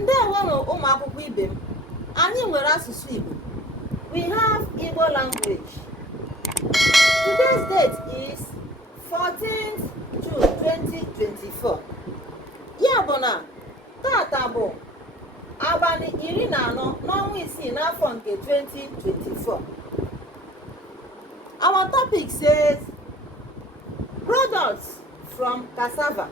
Ndeewonu ụmụ akwụkwọ ibe m. Anyị nwere asụsụ Igbo. We have Igbo language. Today's date is 14th June 2024. Ya bụ na tata bụ abalị 14 n'ọnwa isii n'afọ nke 2024. Our topic says products from cassava.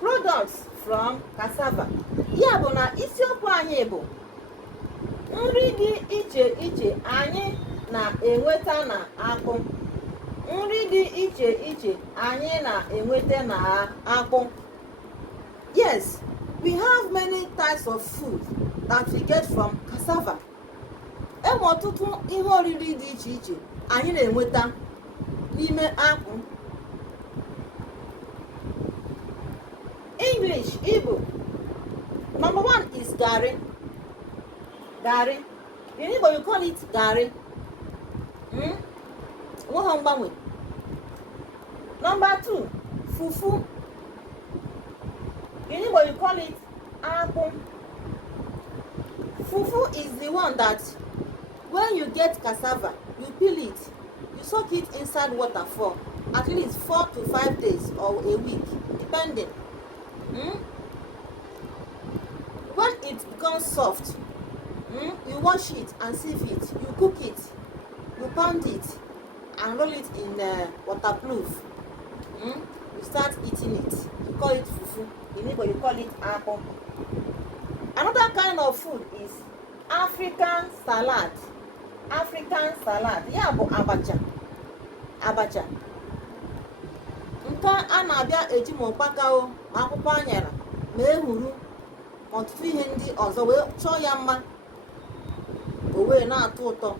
Products from cassava. Ya bụ na isiokwu anyị bụ nri dị iche iche anyị na-enweta na akpụ. Nri dị iche iche anyị na-enweta na akpụ. Yes, we have many types of food that we get from cassava. Enwe ọtụtụ ihe oriri dị iche iche anyị na-enweta n'ime akpụ. English, Igbo. Number 1 is garri. Garri. In Igbo you call it garri. Mgbanwe. Number 2, fufu. In Igbo you call it akpụ. Fufu is the one that when you get cassava, you peel it, you soak it inside water for at least 4 to 5 days or a week, depending. When it becomes soft, you wash it and sieve it, you cook it, you pound it and roll it in waterproof. You start eating it. You call it fufu. In Igbo you call it akpụ. Another kind of food is African salad. African salad. Ya bụ abacha. Abacha. Nke a na-abịa eji ma ụkpaka o, ma akwụkwọ aṅara, ma ehuru, ma ọtụtụ ihe ndị ọzọ wee chọọ ya mma, o wee na-atọ ụtọ.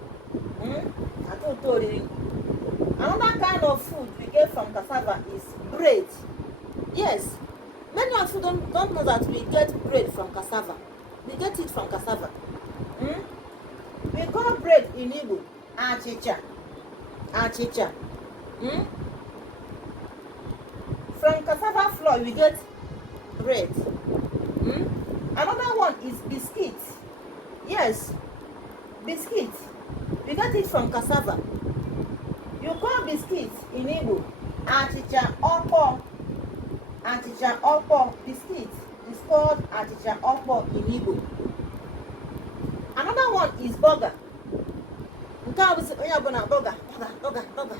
Atọ ụtọ oriri. Another kind of food we get from cassava is bread. Yes, many of you don't know that we get bread from cassava. We get it from cassava. We call bread in Igbo achicha. Achicha. From cassava flour we get bread. Another one is biscuit. Yes, biscuit. We get it from cassava. You call biscuit in Igbo achicha okpo. Achicha okpo. Biscuit is called achicha okpo in Igbo. Another one is burger. Nke a bụ onye ọbụla burger.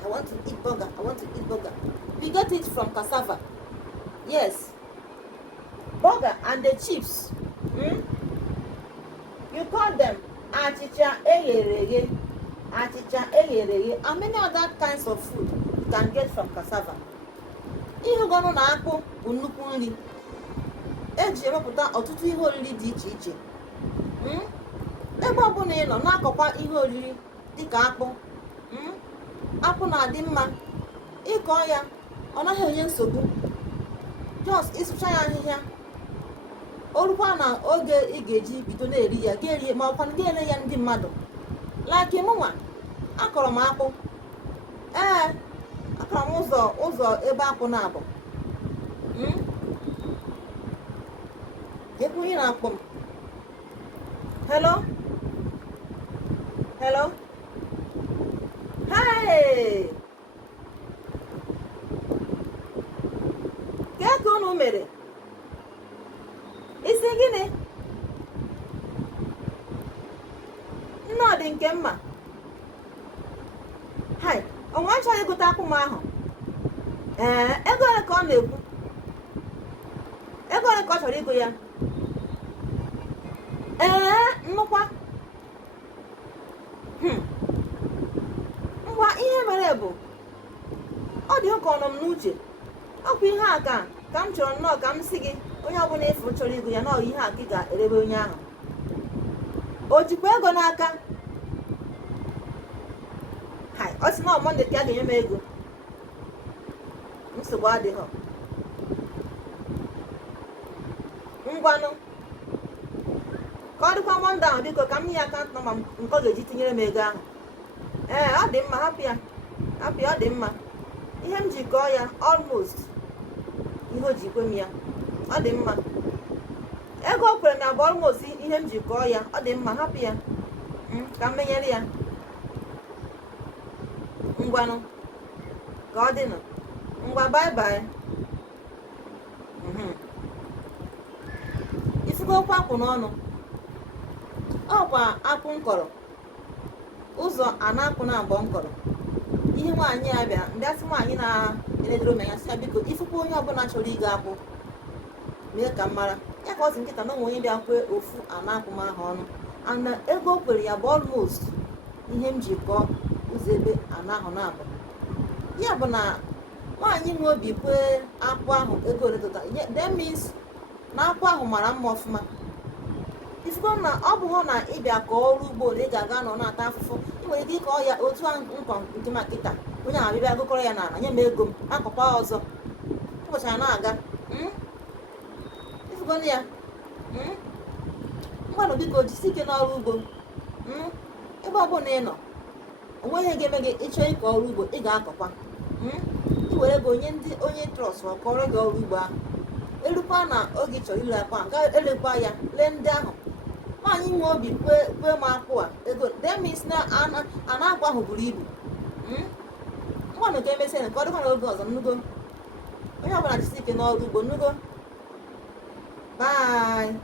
I want to eat burger. I want to eat burger. We get it from cassava. Yes. Burger and the chips. You call them achicha eghere. Achicha eghere and many other kinds of food you can get from cassava. Ihe gọnụ na akpụ bụ nnukwu nri. Eji emepụta ọtụtụ ihe oriri dị iche iche. Ebe ọbụla ị nọ na-akọkwa ihe oriri dịka akpụ. Akpụ na-adị mma. Ịkọ ya ọ naghị enye nsogbu. Just ịsụcha ya ahịhịa. Orukwa na oge ị ga-eji bido na-eri ya, ga-eri ma ọkwa ga-ere ya ndị mmadụ. Like mụnwa, akọrọ m akpụ. Akọrọ m ụzọ ebe akpụ na-abụ. Ekwu onye na-akpọ m. Hello? Hello? Hey! Kee ka unu mere? Isi gịnị? Nnọọ dị nke mma. Hai, onwe achọghị ịgụta akwụ m ahụ. Ego ole ka ọ na-ekwu? Ego ole ka ọ chọrọ ịgụ ya? Nnukwa. Ngwa ihe mere bụ ọ dị ụka ọnọ m n'uche. Ọkwa ihe a ka m chọrọ nnọọ ka m si gị onye ọbụla efu chọrọ ịgụ ya nọọ ihe a ka ị ga-erebe onye ahụ. O jikwa ego n'aka? Hai, ọ sị na ọ Mọnde ka a ga-enye m ego. Nsogbu adịghị. Ngwanụ ka ọ dịkwa Mọnde ahụ biko ka m nye ya akaụntụ nọmba nke ọ ga-eji tinyere m ego ahụ. Ọ dị mma, hapụ ya, ọ dị mma. Ihe m ji kọọ ya almost ihe o ji kwe m ya. Ọ dị mma. ego o kwere na bụ almost ihe m ji kọọ ya. Ọ dị mma, hapụ ya ka m menyere ya. Ngwanụ ka ọ dịnụ. Ngwa, bye bye. Ifugo okwu akpụ n'ọnụ. Ọkwa akpụ nkọrọ ụzọ ana-akpụ na abụọ nkọrọ. Ihe nwaanyị a bịara mbịasị nwaanyị na-enedoro m anya sị ya, biko ifukwa onye ọbụla chọrọ ịga akpụ mee ka m mara. Ya ka ọ sị nkịta na onwe onye bịa kwe ofu ana-akpụ m ahụ ọnụ. Ana ego o kwere ya bụ almost ihe m ji kọọ ụzọ ebe ana ahụ na-abụ. Ya bụ na nwaanyị nwe obi kwee akpụ ahụ ego ole tụtara. That means na akpụ ahụ mara mma ọfụma. Ifugo na ọ bụghị na ịbịa kọọ ọrụ ugbo na ị ga-aga nọ na-ata afụfụ. Ị nwere ike ịkọ ya otu nkọ nke makịta, onye ahụ abịbịa gụkọrọ ya n'ala, nye m ego m, akọkwa ọzọ, ụbọchị a na-aga. Ifugo ya mgbanụ biko jisi ike n'ọrụ ugbo. Ebe ọ bụla ị nọ, o nweghị ihe ga-eme gị ịchọ ịkọ ọrụ ugbo, ị ga-akọkwa. I were ego onye trọst ọ kọrọ gị ọrụ ugbo ahụ. Elukwa na oge ị chọrọ ire akpa ahụ, gaa elekwa ya, lee ndị ahụ. Nwaanyị nwe obi kwee m akpụ a ego. That means na ana akpụ ahụ buru ibu. Mgbanụ ka emesịa ka ọ dịkwa n'oge ọzọ. Nnugo, onye ọbụla jisi ike n'ọrụ ugbo. Nnugo, bye.